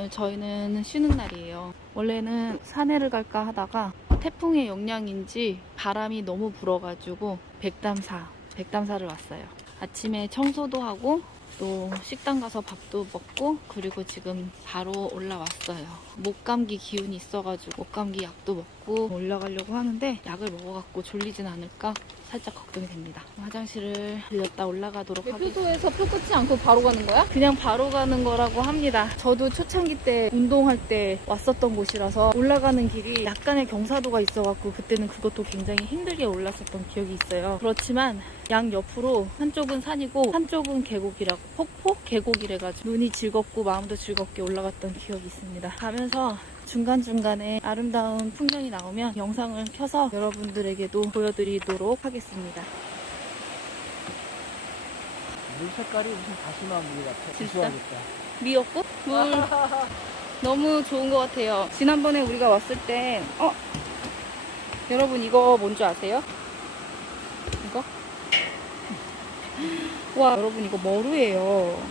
오늘 저희는 쉬는 날이에요. 원래는 산에를 갈까 하다가 태풍의 영향인지 바람이 너무 불어가지고 백담사, 백담사를 왔어요. 아침에 청소도 하고 또 식당 가서 밥도 먹고 그리고 지금 바로 올라왔어요. 목 감기 기운이 있어가지고 목 감기 약도 먹고 올라가려고 하는데 약을 먹어갖고 졸리진 않을까 살짝 걱정이 됩니다. 화장실을 들렸다 올라가도록 하겠습니다. 표소에서 표 끊지 않고 바로 가는 거야? 그냥 바로 가는 거라고 합니다. 저도 초창기 때 운동할 때 왔었던 곳이라서 올라가는 길이 약간의 경사도가 있어갖고 그때는 그것도 굉장히 힘들게 올랐었던 기억이 있어요. 그렇지만 양 옆으로 한쪽은 산이고 한쪽은 계곡이라고 폭포 계곡이래가지고 눈이 즐겁고 마음도 즐겁게 올라갔던 기억이 있습니다. 가면서 중간중간에 아름다운 풍경이 나오면 영상을 켜서 여러분들에게도 보여드리도록 하겠습니다. 물 색깔이 무슨 다시마 물 같아. 진짜? 구수하겠다. 미역국? 물 너무 좋은 것 같아요. 지난번에 우리가 왔을 때, 어? 여러분 이거 뭔지 아세요? 이거? 와, 여러분 이거 머루예요.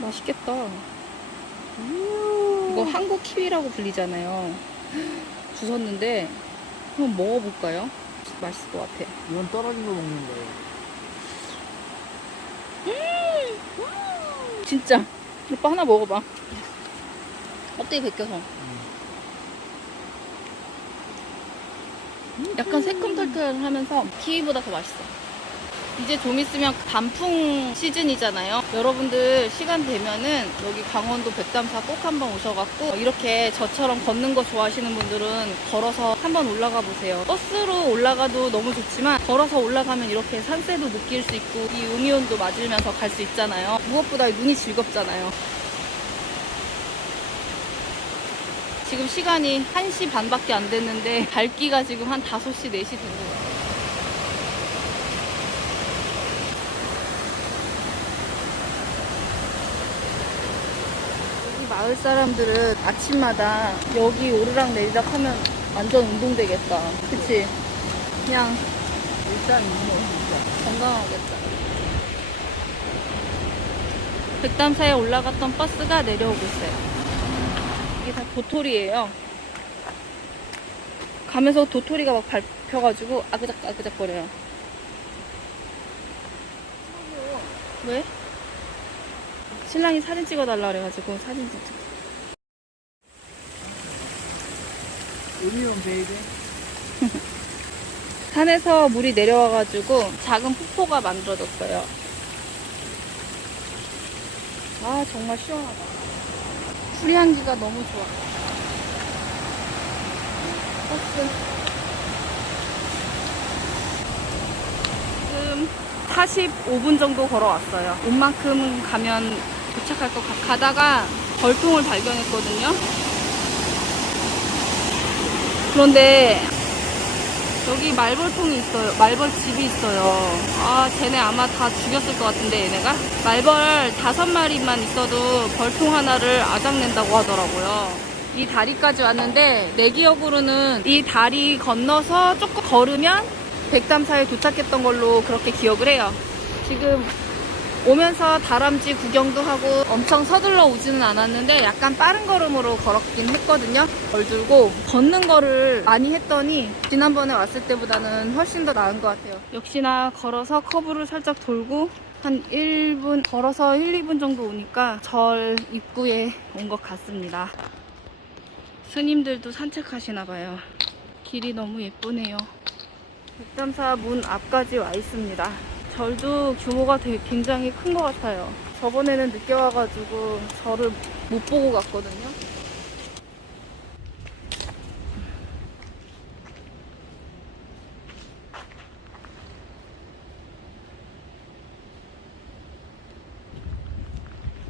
맛있겠다. 이거 한국 키위라고 불리잖아요. 주웠는데 한번 먹어볼까요? 맛있을 것 같아. 이건 떨어진 거 먹는 거예요. 진짜. 오빠 하나 먹어봐. 껍데기 벗겨서. 약간 새콤달달하면서 키위보다 더 맛있어. 이제 좀 있으면 단풍 시즌이잖아요. 여러분들 시간 되면은 여기 강원도 백담사 꼭 한번 오셔갖고 이렇게 저처럼 걷는 거 좋아하시는 분들은 걸어서 한번 올라가 보세요. 버스로 올라가도 너무 좋지만 걸어서 올라가면 이렇게 산세도 느낄 수 있고 이 음이온도 맞으면서 갈 수 있잖아요. 무엇보다 눈이 즐겁잖아요. 지금 시간이 1시 반밖에 안 됐는데 밝기가 지금 한 5시, 4시 된 것 같아요. 마을 사람들은 아침마다 여기 오르락 내리락 하면 완전 운동되겠다. 그치? 그냥 일단 있는 거 진짜. 건강하겠다. 백담사에 올라갔던 버스가 내려오고 있어요. 이게 다 도토리예요. 가면서 도토리가 막 밟혀가지고 아그작 아그작 거려요. 왜? 신랑이 사진 찍어달라 그래가지고 사진 찍자. 음이온 베이비. 산에서 물이 내려와가지고 작은 폭포가 만들어졌어요. 아 정말 시원하다. 풀 향기가 너무 좋아. 버스. 지금 45분 정도 걸어왔어요. 온만큼 가면 도착할 것 같. 가다가 벌통을 발견했거든요. 그런데 여기 말벌통이 있어요. 말벌 집이 있어요. 아, 쟤네 아마 다 죽였을 것 같은데, 얘네가? 말벌 다섯 마리만 있어도 벌통 하나를 아작낸다고 하더라고요. 이 다리까지 왔는데, 내 기억으로는 이 다리 건너서 조금 걸으면 백담사에 도착했던 걸로 그렇게 기억을 해요. 지금 오면서 다람쥐 구경도 하고 엄청 서둘러 오지는 않았는데 약간 빠른 걸음으로 걸었긴 했거든요. 덜 들고 걷는 거를 많이 했더니 지난번에 왔을 때보다는 훨씬 더 나은 것 같아요. 역시나 걸어서 커브를 살짝 돌고 한 1분 걸어서 1, 2분 정도 오니까 절 입구에 온 것 같습니다. 스님들도 산책하시나 봐요. 길이 너무 예쁘네요. 백담사 문 앞까지 와 있습니다. 절도 규모가 되게 굉장히 큰 것 같아요. 저번에는 늦게 와가지고 절을 못 보고 갔거든요.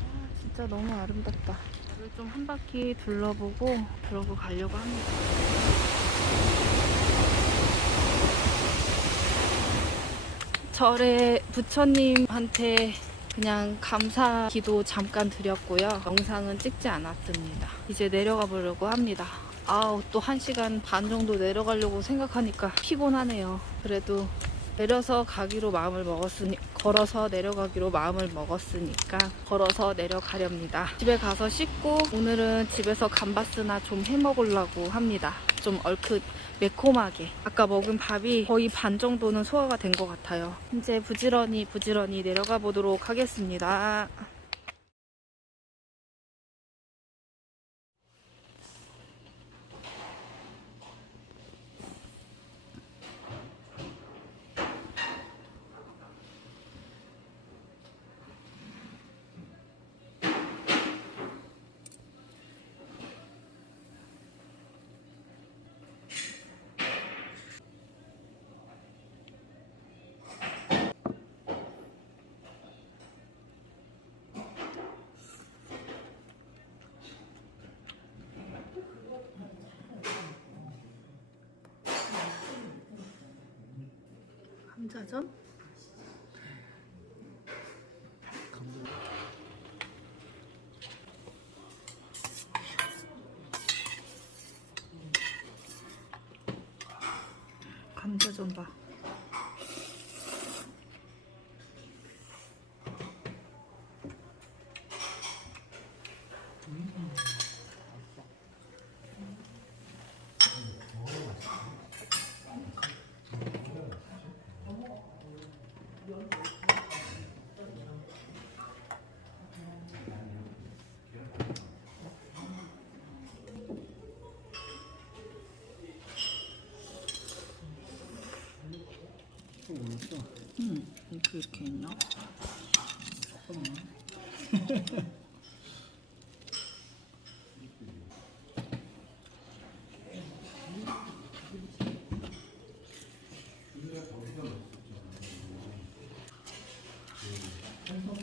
아, 진짜 너무 아름답다. 절을 좀한 바퀴 둘러보고 그러고 가려고 합니다. 절에 부처님한테 그냥 감사 기도 잠깐 드렸고요. 영상은 찍지 않았습니다. 이제 내려가 보려고 합니다. 아우, 또한 시간 반 정도 내려가려고 생각하니까 피곤하네요. 그래도 내려서 가기로 마음을 먹었으니 걸어서 내려가기로 마음을 먹었으니까 걸어서 내려가렵니다. 집에 가서 씻고 오늘은 집에서 감바스나 좀 해 먹으려고 합니다. 좀 얼크 매콤하게 아까 먹은 밥이 거의 반 정도는 소화가 된 것 같아요. 이제 부지런히 부지런히 내려가 보도록 하겠습니다. 감자전? 감자전 봐. 음, 이렇게 이렇게 있나? 그래도 Okay.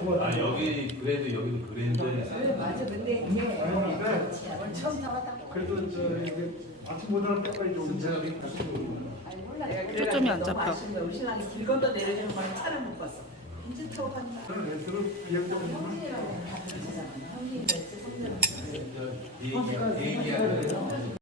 아 여기 그래도 여기 그랜저에 그래도 저 이게 아침보다는 때까지 좀 초점이 안 잡혀. 길건너 내려주는 건 차를 못 봤어. 이제 타고 간다. 저는 레스를 비행장 얘기 얘기하는